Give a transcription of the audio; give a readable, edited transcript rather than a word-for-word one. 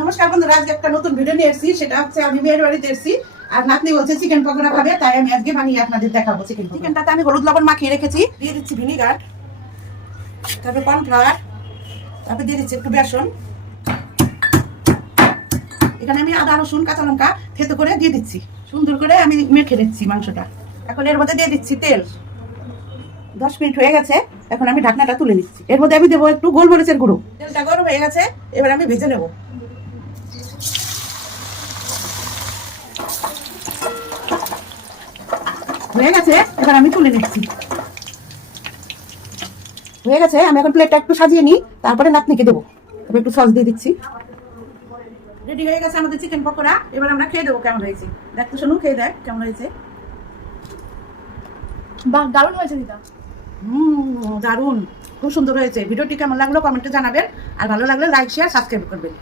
নমস্কার বন্ধুরা, আজকে একটা নতুন ভিডিও নিয়ে এসেছি। সেটা হচ্ছে আমি মেয়ের বাড়িতে এসেছি আর নাতনি বলছে চিকেন পকোড়া খাবে, তাই আমি আজকে বানিয়ে আপনাদের দেখাবো। চিকেনটাতে আমি হলুদ লবণ মাখিয়ে রেখেছি, দিয়ে দিচ্ছি ভিনিগার, তারপরে কর্নফ্লাওয়ার, তারপরে দিয়ে দিচ্ছি একটু বেসন। এখানে আমি আদা রসুন কাঁচা লঙ্কা থেতো করে দিয়ে দিচ্ছি, সুন্দর করে আমি মেখে দিচ্ছি মাংসটা। এখন এর মধ্যে দিয়ে দিচ্ছি তেল। 10 মিনিট হয়ে গেছে, এখন আমি ঢাকনাটা তুলে নিচ্ছি। এর মধ্যে আমি দেবো একটু গোলমরিচের গুঁড়ো। তেলটা গরম হয়ে গেছে, এবার আমি ভেজে নেবো। হয়ে গেছে, এবার আমি তুলে নিচ্ছি। হয়ে গেছে, আমি এখন প্লেটটা একটু সাজিয়ে নিই, তারপরে নাতনিকে দেবো। তবে একটু সস দিয়ে দিচ্ছি। রেডি হয়ে গেছে আমাদের চিকেন পকোড়া। এবার আমরা খেয়ে দেবো কেমন হয়েছে। দেখতে শোনো, খেয়ে দেখ কেমন হয়েছে। বাহ, দারুণ হয়েছে দিদা। দারুণ, খুব সুন্দর হয়েছে। ভিডিওটি কেমন লাগলো কমেন্টে জানাবেন, আর ভালো লাগলে লাইক শেয়ার সাবস্ক্রাইব করবেন।